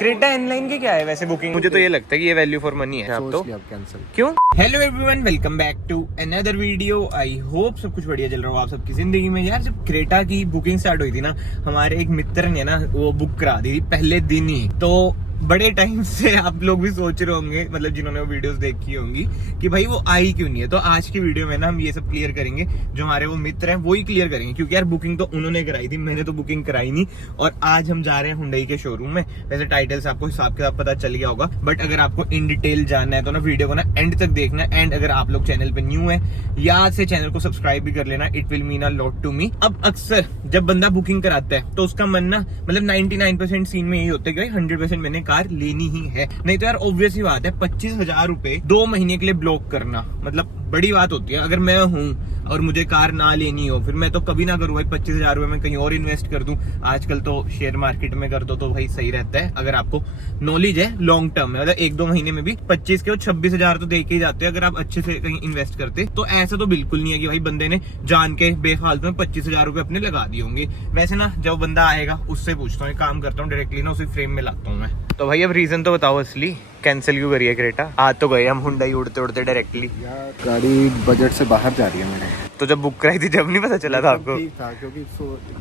Creta inline की क्या है वैसे बुकिंग? मुझे तो ये लगता है कि ये वैल्यू फॉर मनी है। आप तो कैंसिल क्यों? Hello everyone, welcome back to another video. I hope सब कुछ बढ़िया चल रहा हो आप सबकी जिंदगी में। यार जब क्रेटा की बुकिंग स्टार्ट हुई थी ना, हमारे एक मित्र ने ना वो बुक करा दी थी पहले दिन ही। तो बड़े टाइम से आप लोग भी सोच रहे होंगे, मतलब जिन्होंने वो वीडियोस देखी होंगी, कि भाई वो आई क्यों नहीं है। तो आज की वीडियो में ना हम ये सब क्लियर करेंगे, जो हमारे वो मित्र हैं वो ही क्लियर करेंगे, क्योंकि यार बुकिंग तो उन्होंने कराई थी, मैंने तो बुकिंग कराई नहीं। और आज हम जा रहे हैं हुंडई के शोरूम में। वैसे टाइटल से आपको हिसाब किताब पता चल गया होगा, बट अगर आपको इन डिटेल जानना है तो ना वीडियो को ना एंड तक देखना। एंड अगर आप लोग चैनल पे न्यू है, याद से चैनल को सब्सक्राइब भी कर लेना, it will mean a lot to me. अब अक्सर जब बंदा बुकिंग कराता है तो उसका मन ना, मतलब 99% सीन में यही होता है कि भाई 100% मैंने कार लेनी ही है। नहीं तो यार ऑब्वियस ही बात है, 25,000 रुपए 2 महीने के लिए ब्लॉक करना मतलब बड़ी बात होती है। अगर मैं हूं और मुझे कार ना लेनी हो, फिर मैं तो कभी ना करूं भाई 25,000 रुपए में कहीं और इन्वेस्ट कर दूं। आजकल तो शेयर मार्केट में कर दो तो भाई सही रहता है, अगर आपको नॉलेज है लॉन्ग टर्म में। मतलब 1-2 महीने में भी 25 के और 26,000 तो दे के ही जाते हैं अगर आप अच्छे से कहीं इन्वेस्ट करते। तो ऐसा तो बिल्कुल नहीं है कि भाई बंदे ने जान के बेफालतू में 25,000 रुपए अपने लगा दिए होंगे। वैसे ना जब बंदा आएगा उससे पूछता हूँ, काम करता हूँ डायरेक्टली ना उसी फ्रेम में लाता हूँ मैं। तो भाई अब रीजन तो बताओ असली, कैंसिल क्यों करिए क्रेटा? आज तो गए हम हुंडई उड़ते उड़ते डायरेक्टली। यार गाड़ी बजट से बाहर जा रही है मैंने। तो जब बुक कराई थी जब नहीं पता चला था आपको? ठीक था, क्योंकि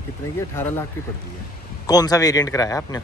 कितने की 18 लाख की पड़ती है। कौन सा वेरिएंट कराया आपने?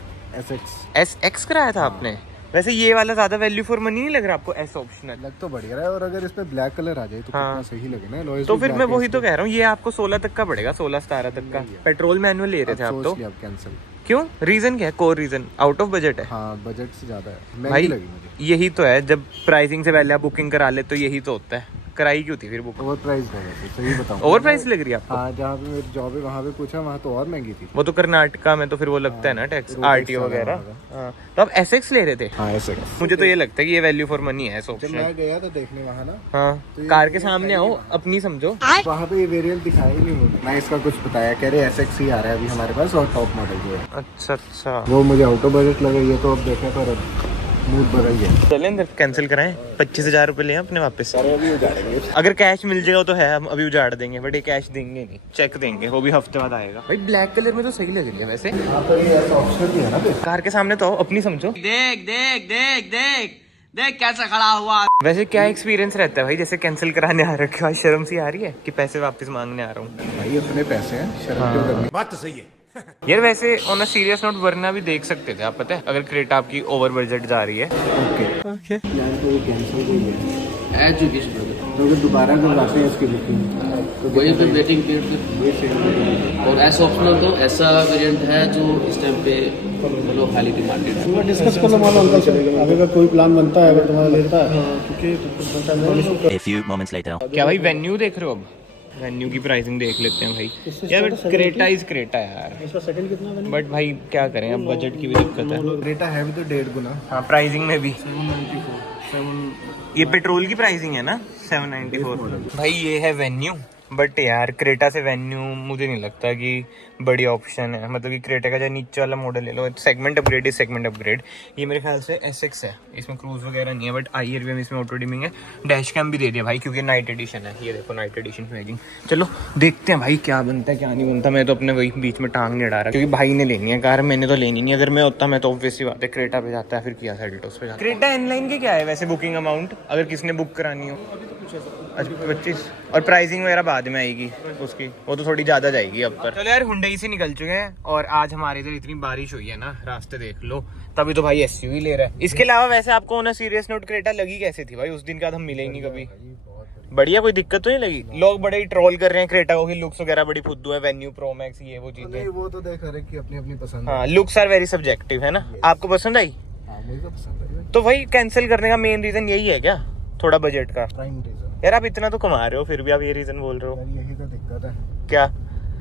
SX कराया था आपने? वैसे ये वाला ज्यादा वैल्यू फॉर मनी नहीं लग रहा आपको? एस ऑप्शनल लग तो बढ़िया रहा है, और अगर इस पे ब्लैक कलर आ जाए तो हाँ। कितना सही लगे ना। तो फिर मैं वही तो कह रहा हूँ, ये आपको 16 तक का पड़ेगा, 16-17 तक का। पेट्रोल मैनुअल ले रहे थे आप तो? कैंसिल क्यों? रीजन क्या है? Core reason out of budget है? हाँ, बजट से ज्यादा है, भाई महंगी लगी मुझे। यही तो है, जब प्राइसिंग से पहले आप बुकिंग करा ले तो यही तो होता है। कराई क्यों थी फिर बुक? ओवर प्राइस है वैसे, सही बताऊं। ओवर प्राइस लग रही है आपको? हाँ, जहाँ पे मेरी जॉब है वहाँ पे पूछा, वहाँ तो और महंगी थी। वो तो कर्नाटका में तो फिर वो लगता है ना टैक्स, RTO वगैरह। हाँ, तो आप SX ले रहे थे? हाँ, SX। मुझे तो ये लगता है कि ये वैल्यू फॉर मनी है जब मैं गया था देखने वहाँ ना, हाँ तो कार के सामने आओ, अपनी समझो। वहाँ पे ये वेरिएंट दिखाया ही नहीं मुझे ना, इसका कुछ बताया। कह रहे SX ही आ रहा है अभी हमारे पास, और टॉप मॉडल जो है। अच्छा वो मुझे आउट ऑफ बजट लगा, ये तो अब देखा पर मूड बदल गया। चलें अंदर, कैंसिल कराएं, 25,000 रुपए लें अपने वापस। अभी उजाड़ेंगे। अगर कैश मिल जाएगा तो है, हम अभी उजाड़ देंगे, बट ये कैश देंगे नहीं, चेक देंगे, वो भी हफ्ते बाद आएगा। भाई ब्लैक कलर में तो सही लग रही है वैसे। यहाँ पर ये ऐसा ऑप्शन भी है ना, कार के सामने तो आओ, अपनी समझो। देख देख देख देख देख कैसा खड़ा हुआ। वैसे क्या एक्सपीरियंस रहता है भाई, जैसे कैंसिल कराने आ रखे हो, शर्म सी आ रही है कि पैसे वापस मांगने आ रहा हूँ? भाई इतने पैसे हैं, शर्म क्यों करनी। बात तो सही है। यार वैसे ऑन अ सीरियस नोट वरना भी देख सकते थे आप, पता है, अगर क्रेटा आपकी ओवर बजट जा रही है। ओके यार, तो ये कैंसिल हुई है। As you wish brother. तो अगर दोबारा करवाते हैं इसकी बुकिंग तो वही पे वेटिंग पीरियड और ऐसा ऑप्शनल तो ऐसा वेरिएंट है जो इस टाइम पे मतलब हाईली डिमांडेड है। डिस्कस कर लो मानो अंकल से, आगे का कोई प्लान बनता है अगर तुम्हारा लेता है, क्योंकि A few moments later. क्या भाई वेन्यू देख रहे हो? अब वेन्यू की प्राइसिंग देख लेते हैं भाई। यार क्रेटा इज क्रेटा यार, इसका सेकंड कितना है? बट भाई क्या करें, अब बजट की भी दिक्कत है। क्रेटा है भी तो 1.5 गुना। हाँ, प्राइसिंग में भी 794 ये पेट्रोल की प्राइसिंग है ना 794। भाई ये है वेन्यू, बट यार क्रेटा से वेन्यू मुझे नहीं लगता कि बड़ी ऑप्शन है। मतलब कि क्रेटा का जो नीचे वाला मॉडल ले लो, सेगमेंट अपग्रेड, इस सेगमेंट अपग्रेड। ये मेरे ख्याल से SX है, इसमें क्रूज वगैरह नहीं है, बट IRVM इसमें ऑटो डिमिंग है। डैश कैम भी दे दिया भाई, क्योंकि नाइट एडिशन है। ये देखो नाइट एडिशन पैकिंग। चलो देखते हैं भाई क्या बनता है क्या नहीं बनता। मैं तो अपने वही बीच में टांग नहीं अड़ा रहा, क्योंकि भाई ने लेनी है कार, मैंने तो लेनी नहीं। अगर मैं होता मैं तो ऑब्वियसली बात है क्रेटा पे जाता है, फिर किया सेल्टोस पे जाता। क्रेटा इनलाइन की क्या है वैसे बुकिंग अमाउंट, अगर किसने बुक करानी हो? अच्छा 25, और प्राइसिंग वगैरह बाद में आएगी उसकी, वो तो थोड़ी ज्यादा जाएगी अब पर। चलो यार हुंडई से निकल चुके हैं, और आज हमारे इधर इतनी बारिश हुई है ना, रास्ते देख लो, तभी तो भाई SUV ले रहा है। इसके अलावा वैसे आपको ना सीरियस नोट क्रेटा लगी कैसे थी भाई? उस दिन के बाद हम मिले ही नहीं कभी। बढ़िया, कोई दिक्कत तो नहीं लगी? लोग बड़े ही ट्रोल कर रहे हैं क्रेटा को कि लुक्स वगैरह बड़ी फुद्दू है, वेन्यू प्रो मैक्स ये वो चीजें। नहीं, वो तो देख रहे कि अपनी अपनी पसंद। हाँ, लुक्स आर वेरी सब्जेक्टिव है ना। आपको पसंद आई? हाँ, मुझे तो पसंद है। तो भाई कैंसिल करने का मेन रीजन यही है क्या, थोड़ा बजट का? प्राइम रीजन यार आप इतना तो कमा रहे हो, फिर भी आप ये रीजन बोल रहे हो? यार, यही तो दिक्कत है। क्या?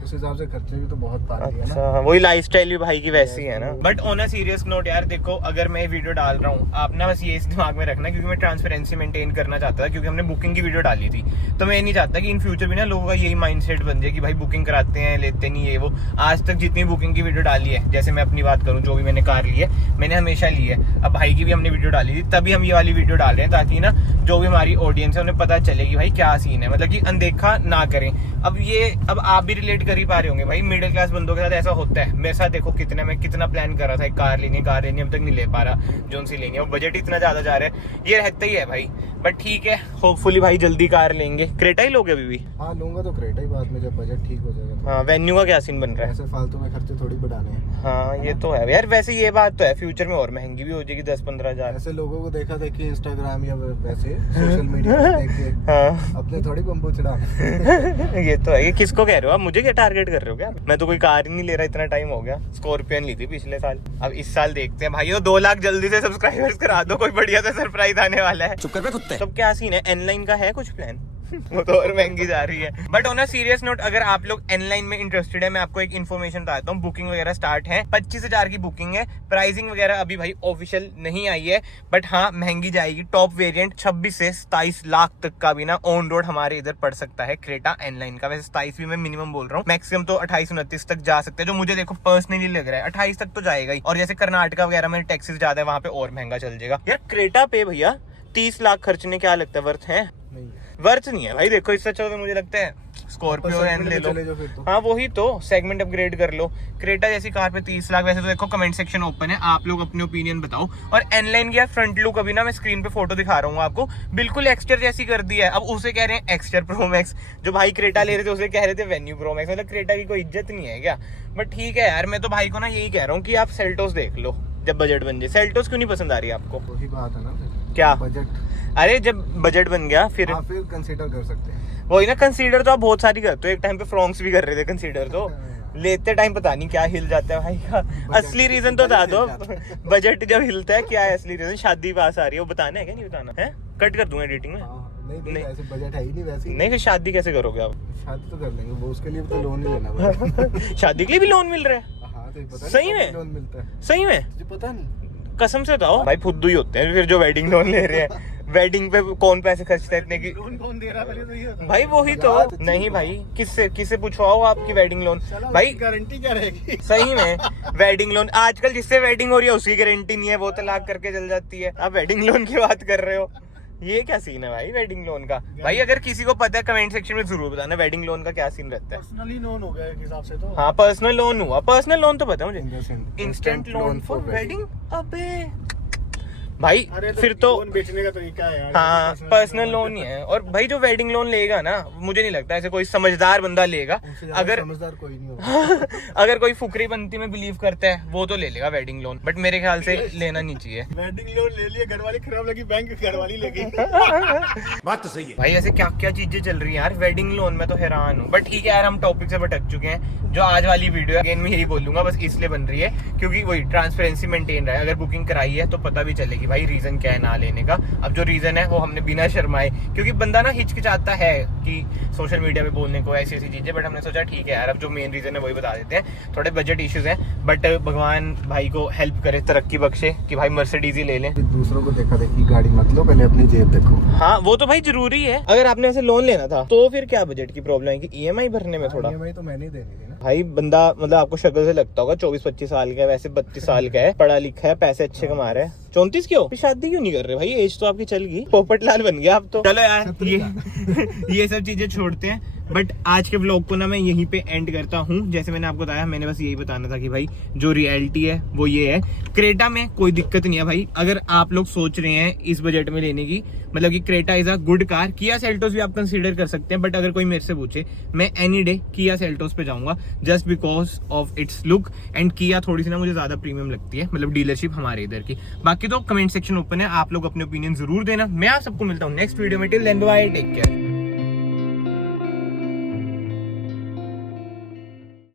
उस हिसाब से खर्चे भी तो बहुत पा रही है ना। अच्छा, वही लाइफस्टाइल भी भाई की वैसी है ना। But on a serious note यार देखो, अगर मैं वीडियो डाल रहा हूँ, आप ना बस ये इस दिमाग में रखना, क्योंकि मैं ट्रांसपेरेंसी मेंटेन करना चाहता था, क्योंकि हमने बुकिंग की वीडियो डाली थी। तो मैं ये नहीं चाहता कि इन फ्यूचर भी ना लोगों का यही माइंडसेट बन जाए कि भाई बुकिंग कराते हैं लेते नहीं है वो। आज तक जितनी बुकिंग की वीडियो डाली है, जैसे मैं अपनी बात करूँ, जो भी मैंने कार ली है मैंने हमेशा ली है। अब भाई की भी हमने वीडियो डाली थी, तभी हम ये वाली वीडियो डाल रहे हैं, ताकि ना जो भी हमारी ऑडियंस है उन्हें पता चले कि भाई क्या सीन है, मतलब कि अनदेखा ना करें। अब आप भी रिलेट कर कर ही पा रहे होंगे भाई। मिडिल क्लास बंदों के साथ ऐसा होता है। मेरे साथ देखो मैं कितना प्लान कर रहा था, एक कार लेनी अब तक नहीं ले पा रहा, जोन सी लेनी है, बजट इतना ज्यादा जा रहा है, ये रहता ही है भाई। बट ठीक है, होपफुली भाई जल्दी कार लेंगे। क्रेटा ही लोगे अभी भी? हाँ लूंगा तो क्रेटा ही बाद में, जब बजट ठीक हो जाएगा तो। हाँ, वेन्यू का क्या सीन बन रहा है? ऐसे फालतू में खर्चे थोड़ी बढ़ाने हैं। हाँ ये तो है यार, वैसे ये बात तो है, फ्यूचर में और महंगी भी हो जाएगी 10-15 हजार। ऐसे लोगों को देखा देखी इंस्टाग्राम या वैसे सोशल मीडिया पे देख के हाँ अपने थोड़ी बम्बू चढ़ाने। ये तो है। ये किसको कह रहे हो आप? मुझे क्या टारगेट कर रहे हो क्या? मैं तो कोई कार ही नहीं ले रहा, इतना टाइम हो गया। स्कॉर्पियन ली थी पिछले साल, अब इस साल देखते हैं भाई। तो 2 लाख जल्दी से सब्सक्राइबर्स करा दो, कोई बढ़िया सा सरप्राइज आने वाला है। चुप कर बे कुत्ते। तो क्या सीन है, एनलाइन का है कुछ प्लान? वो तो और महंगी जा रही है। But on a serious note, अगर आप लोग एनलाइन में इंटरेस्टेड है, मैं आपको एक इन्फॉर्मेशन बताता हूँ। बुकिंग वगैरह स्टार्ट है, 25,000 की बुकिंग है। प्राइसिंग वगैरह अभी भाई ऑफिशियल नहीं आई है, बट हाँ महंगी जाएगी। टॉप वेरिएंट 26 से 27 लाख तक का भी ना ऑन रोड हमारे इधर पड़ सकता है क्रेटा एनलाइन का। वैसे 27 भी मैं मिनिमम बोल रहा हूँ, मैक्सिमम तो 28-29 तक जा सकते हैं, जो मुझे देखो पर्सनली लग रहा है 28 तक तो जाएगा ही। और जैसे कर्नाटका वगैरह में टैक्सेस ज्यादा है, वहां पे और महंगा चल जाएगा यार। क्रेटा पे भैया 30 लाख खर्चने क्या लगता है, वर्थ है? वर्थ नहीं है भाई। देखो इससे अच्छा तो मुझे लगता है स्कॉर्पियो एन ले लो। हाँ वही तो, सेगमेंट अपग्रेड कर लो। क्रेटा जैसी कार पे 30 लाख। वैसे तो देखो कमेंट सेक्शन ओपन है, आप लोग अपने ओपिनियन बताओ। और एनलाइन की फ्रंट लुक अभी ना मैं स्क्रीन पे फोटो दिखा रहा हूँ आपको, बिल्कुल एक्सटर जैसी कर दी है। अब उसे कह रहे हैं एक्सटर प्रो मैक्स, जो भाई क्रेटा ले रहे थे उसे कह रहे थे वेन्यू प्रो मैक्स। मतलब क्रेटा की कोई इज्जत नहीं है क्या? बट ठीक है यार, मैं तो भाई को ना यही कह रहा हूँ कि आप सेल्टोस देख लो जब बजट बन जाए। सेल्टोस क्यों नहीं पसंद आ रही है आपको? वही बात है ना फिर। क्या बजट? अरे जब बजट बन गया फिर कंसीडर कर सकते हैं। वही ना, कंसीडर तो आप बहुत सारी करते हो। एक टाइम पे फ्रॉन्क्स भी कर रहे थे कंसीडर, तो लेते टाइम पता नहीं क्या हिल जाता है भाई का। असली रीजन तो बता दो, बजट जब हिलता है क्या है असली रीजन? शादी पास आ रही है, वो बताना है क्या? नहीं बताना है? कट कर दूंगा एडिटिंग में। नहीं ऐसे बजट है ही नहीं वैसे। नहीं फिर शादी कैसे करोगे आप? शादी तो कर लेंगे, वो उसके लिए तो लोन ही लेना पड़ेगा। शादी के लिए भी लोन मिल रहा है? हाँ तो पता सही में? लोन मिलता है? सही में? तुझे पता नहीं? कसम से बताओ भाई, फुद्दू ही होते हैं फिर जो वेडिंग लोन ले रहे हैं। वेडिंग पे कौन पैसे खर्चता है इतने की? लोन कौन दे रहा है पहले तो ये भाई वही तो। नहीं भाई, किससे पूछवाओ आपकी वेडिंग लोन भाई? गारंटी क्या रहेगी? सही में वेडिंग लोन आजकल जिससे वेडिंग हो रही है उसकी गारंटी नहीं है, वो तलाक करके चल जाती है। आप वेडिंग लोन की बात कर रहे हो, ये क्या सीन है भाई वेडिंग लोन का? भाई अगर किसी को पता है कमेंट सेक्शन में जरूर बताना वेडिंग लोन का क्या सीन रहता है। पर्सनली लोन हो गया एक हिसाब से तो। हाँ पर्सनल लोन हुआ, पर्सनल लोन तो पता है मुझे। Instant loan for wedding. Wedding. अबे भाई तो फिर तो लोन बेचने का तरीका है यार। हाँ पर्सनल लोन ही है। और भाई जो वेडिंग लोन लेगा ना, मुझे नहीं लगता ऐसे कोई समझदार बंदा लेगा। अगर समझदार कोई नहीं होगा। अगर कोई फुकरी बनती में बिलीव करता है वो तो ले लेगा वेडिंग लोन, बट मेरे ख्याल से लेना नहीं चाहिए। वेडिंग लोन ले लिया, घर वाली खराब लगी, बैंक घर वाली लगी। बात तो सही है भाई ऐसे क्या क्या चीजें चल रही हैं यार वेडिंग लोन में, तो हैरान हूँ। बट ठीक है यार, हम टॉपिक से भटक चुके हैं। जो आज वाली वीडियो अगेन मैं यही बोलूंगा, बस इसलिए बन रही है क्योंकि वही ट्रांसपेरेंसी मेंटेन रहा है। अगर बुकिंग कराई है तो पता भी चलेगी भाई रीजन क्या है ना लेने का। अब जो रीजन है वो हमने बिना शर्माए, क्योंकि बंदा ना हिचकिचाता है कि सोशल मीडिया पे बोलने को ऐसी चीजें, बट हमने सोचा ठीक है यार, अब जो मेन रीजन है वही बता देते हैं। थोड़े बजट इश्यूज हैं, बट भगवान भाई को हेल्प करे, तरक्की बख्शे कि भाई मर्सिडीज ही ले लें। दूसरों को देखा देखी गाड़ी मत लो, पहले अपनी जेब देखो। हाँ वो तो भाई जरूरी है। अगर आपने ऐसे लोन लेना था तो फिर क्या बजट की प्रॉब्लम है कि ईएमआई भरने में थोड़ा? ईएमआई तो मैंने ही देनी थी ना भाई बंदा मतलब आपको शक्ल से लगता होगा 24-25 साल का है, वैसे 32 साल का है, पढ़ा लिखा है, पैसे अच्छे कमा रहा है। 34 क्यों? शादी क्यों नहीं कर रहे भाई? एज तो आपकी चल गई, पोपटलाल बन गया आप तो। चलो यार ये सब चीजें छोड़ते हैं। बट आज के ब्लॉग को ना मैं यहीं पे एंड करता हूँ। जैसे मैंने आपको बताया, मैंने बस यही बताना था कि भाई जो रियलिटी है वो ये है, क्रेटा में कोई दिक्कत नहीं है भाई। अगर आप लोग सोच रहे हैं इस बजट में लेने की, मतलब कि Creta is a good car. Kia Seltos भी आप कंसीडर कर सकते हैं, बट अगर कोई मेरे से पूछे, मैं एनी डे किया सेल्टोस पे जाऊंगा just because of its look. And किया थोड़ी सी ना मुझे ज्यादा प्रीमियम लगती है, मतलब डीलरशिप हमारे इधर की। बाकी तो कमेंट सेक्शन ओपन है, आप लोग अपने ओपिनियन जरूर देना। मैं आप सबको मिलता हूँ नेक्स्ट वीडियो में। Till then bye, take care.